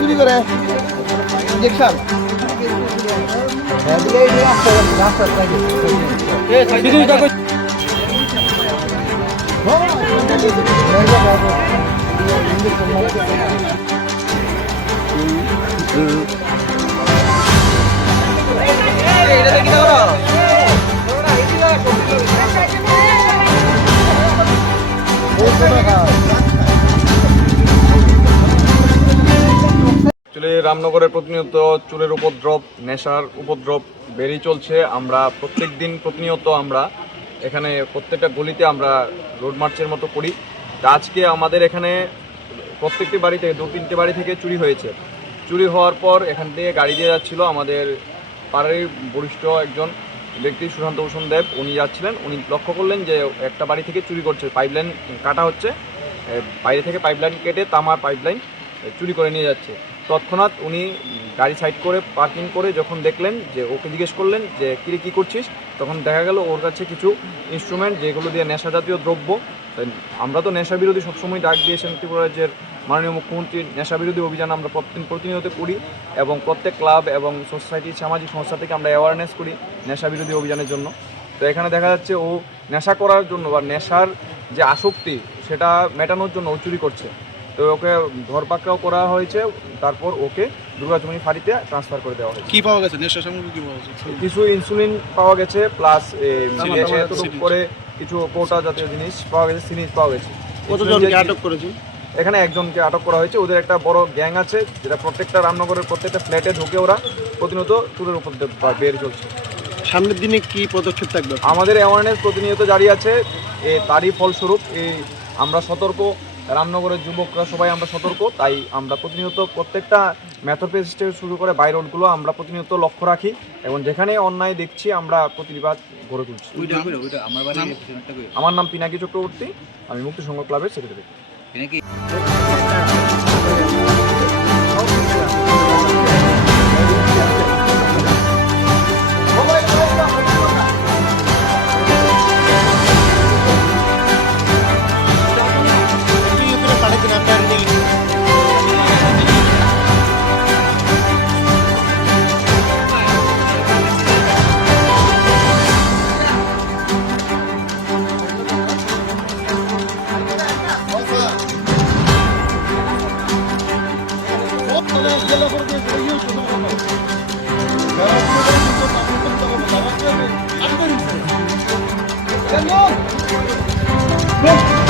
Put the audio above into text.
চুরি করে ইঞ্জেকশন রামনগরের প্রতিনিয়ত চুলের উপদ্রব, নেশার উপদ্রব বেড়েই চলছে। আমরা প্রতিনিয়ত আমরা এখানে প্রত্যেকটা গলিতে আমরা রোড মার্চের মতো করি। তা আজকে আমাদের এখানে প্রত্যেকটি বাড়ি থেকে 2-3টে বাড়ি থেকে চুরি হয়েছে। চুরি হওয়ার পর এখান থেকে গাড়ি দিয়ে যাচ্ছিল আমাদের পাড়ারই বরিষ্ঠ একজন ব্যক্তি সুশান্ত ভূষণ দেব, উনি যাচ্ছিলেন। উনি লক্ষ্য করলেন যে একটা বাড়ি থেকে চুরি করছে, পাইপলাইন কাটা হচ্ছে, বাইরে থেকে পাইপলাইন কেটে তামার পাইপলাইন চুরি করে নিয়ে যাচ্ছে। তৎক্ষণাৎ উনি গাড়ি সাইড করে পার্কিং করে যখন দেখলেন, যে ওকে জিজ্ঞেস করলেন যে কিরে কী করছিস, তখন দেখা গেল ওর কাছে কিছু ইনস্ট্রুমেন্ট যেগুলো দিয়ে নেশা জাতীয় দ্রব্য। আমরা তো নেশা বিরোধী সবসময় ডাক দিয়েছেন ত্রিপুরা রাজ্যের মাননীয় মুখ্যমন্ত্রীর নেশা বিরোধী অভিযান আমরা প্রতিনিয়ত করি এবং প্রত্যেক ক্লাব এবং সোসাইটি সামাজিক সংস্থা থেকে আমরা অ্যাওয়ারনেস করি নেশা বিরোধী অভিযানের জন্য। তো এখানে দেখা যাচ্ছে ও নেশা করার জন্য বা নেশার যে আসক্তি সেটা মেটানোর জন্য ও চুরি করছে। তো ওকে ধরপাকড়াও করা হয়েছে, তারপর ওকে দুর্গাচুমনি ফাঁড়িতে ট্রান্সফার করে দেওয়া হয়েছে। কি পাওয়া গেছে, নেশা সামগ্রী কি পাওয়া গেছে? কিছু ইনসুলিন পাওয়া গেছে, প্লাস করে কিছু কৌটা জাতীয় জিনিস পাওয়া গেছে, সিরিজ পাওয়া গেছে। কতজনকে আটক করেছে? এখানে একজনকে আটক করা হয়েছে। ওদের একটা বড় গ্যাং আছে, যেটা প্রত্যেকটা রামনগরের প্রত্যেকটা ফ্ল্যাটে ঢুকে ওরা প্রতিনিয়ত চুরের উপর বের চলছে। সামনের দিনে কি পদক্ষেপ থাকবে? আমাদের অ্যাওয়ারনেস প্রতিনিয়ত জারি আছে। তারই ফলস্বরূপ আমরা সতর্ক, রামনগরের যুবকরা সবাই আমরা সতর্ক। তাই আমরা প্রতিনিয়ত প্রত্যেকটা মেথড থেকে শুরু করে বাই রোডগুলো আমরা প্রতিনিয়ত লক্ষ্য রাখি এবং যেখানে অন্যায় দেখছি আমরা প্রতিবাদ গড়ে তুলছি। আমার নাম পিনাকি চক্রবর্তী, আমি মুক্তি সংঘ ক্লাবের সেক্রেটারি। Go!